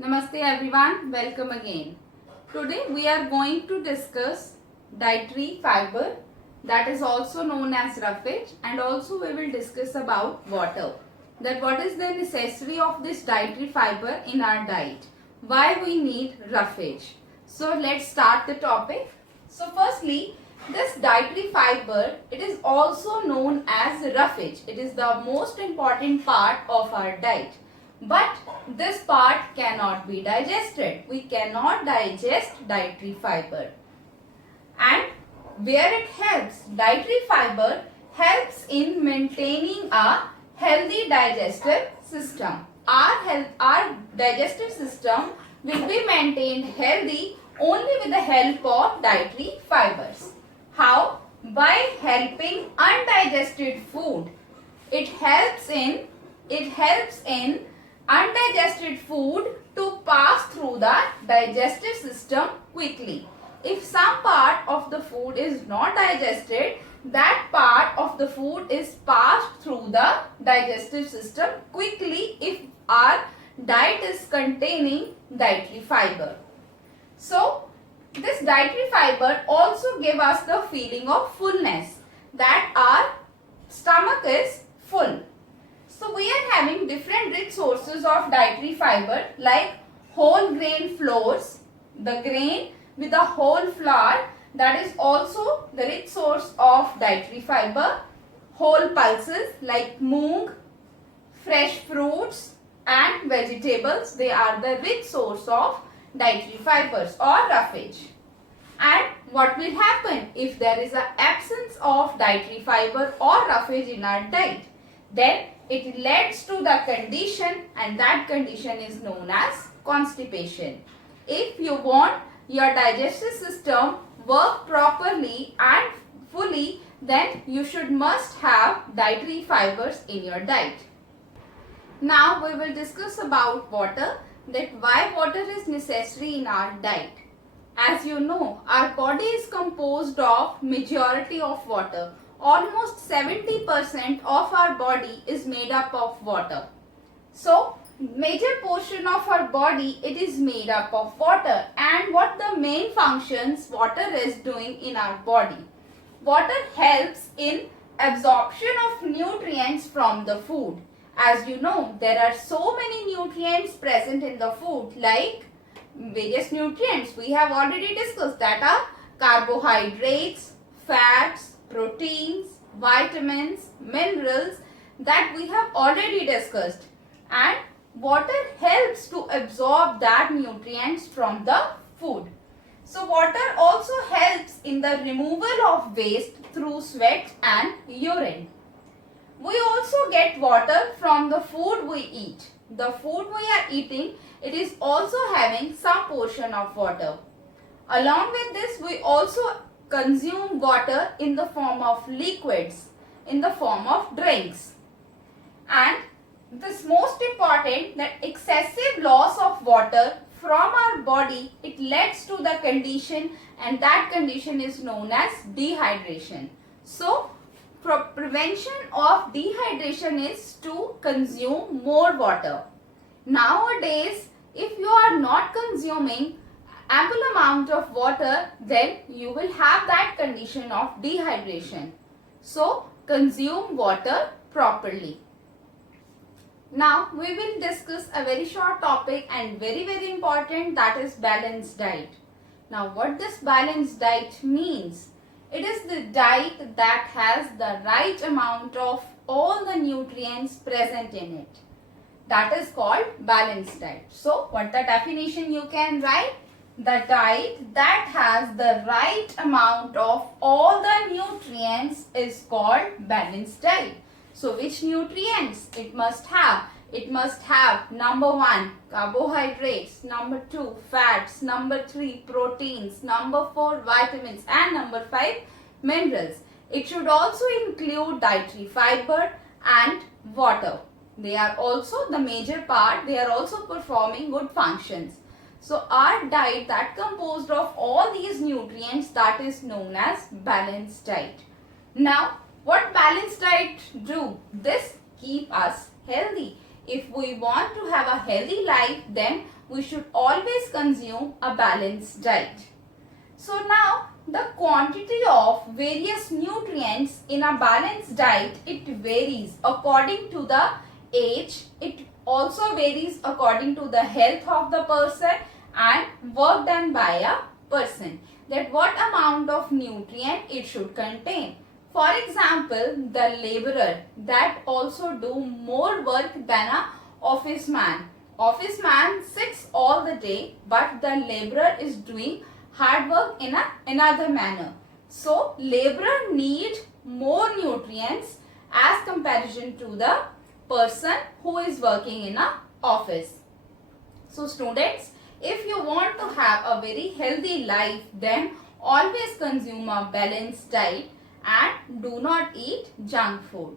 Namaste everyone, welcome again. Today we are going to discuss dietary fiber, that is also known as roughage, and also we will discuss about water. That what is the necessity of this dietary fiber in our diet? Why we need roughage? So let's start the topic. So firstly, this dietary fiber, it is also known as roughage. It is the most important part of our diet. But this part cannot be digested. We cannot digest dietary fiber. And where it helps, dietary fiber helps in maintaining a healthy digestive system. Our digestive system will be maintained healthy only with the help of dietary fibers. How? By helping undigested food. It helps in undigested food to pass through the digestive system quickly. If some part of the food is not digested, that part of the food is passed through the digestive system quickly if our diet is containing dietary fiber. So, this dietary fiber also give us the feeling of fullness, that our stomach is full. So we are having different rich sources of dietary fiber like whole grain flours, the grain with a whole flour, that is also the rich source of dietary fiber. Whole pulses like moong, fresh fruits and vegetables, they are the rich source of dietary fibers or roughage. And what will happen if there is an absence of dietary fiber or roughage in our diet? Then it leads to the condition, and that condition is known as constipation. If you want your digestive system work properly and fully, then you must have dietary fibers in your diet. Now we will discuss about water, that why water is necessary in our diet. As you know, our body is composed of majority of water. Almost 70% of our body is made up of water. So, major portion of our body, it is made up of water. And what the main functions water is doing in our body? Water helps in absorption of nutrients from the food. As you know, there are so many nutrients present in the food, like various nutrients we have already discussed, that are carbohydrates, fats, proteins, vitamins, minerals, that we have already discussed. And water helps to absorb that nutrients from the food. So water also helps in the removal of waste through sweat and urine. We also get water from the food we eat. The food we are eating, it is also having some portion of water. Along with this, we also consume water in the form of liquids, in the form of drinks. And this most important, that excessive loss of water from our body, it leads to the condition, and that condition is known as dehydration. So, prevention of dehydration is to consume more water. Nowadays, if you are not consuming ample amount of water, then you will have that condition of dehydration. So, consume water properly. Now, we will discuss a very short topic and very important, that is balanced diet. Now, what this balanced diet means? It is the diet that has the right amount of all the nutrients present in it. That is called balanced diet. So, what the definition you can write? The diet that has the right amount of all the nutrients is called balanced diet. So, which nutrients it must have? It must have number 1, carbohydrates, number 2, fats, number 3, proteins, number 4, vitamins, and number 5, minerals. It should also include dietary fiber and water. They are also the major part, they are also performing good functions. So our diet that composed of all these nutrients, that is known as balanced diet. Now, what balanced diet do? This keep us healthy. If we want to have a healthy life, then we should always consume a balanced diet. So now the quantity of various nutrients in a balanced diet, it varies according to the age. It also varies according to the health of the person and work done by a person, that what amount of nutrient it should contain. For example, the laborer that also do more work than a office man. Office man sits all the day, but the laborer is doing hard work in another manner. So laborer need more nutrients as comparison to the person who is working in a office. So students, if you want to have a very healthy life, then always consume a balanced diet and do not eat junk food.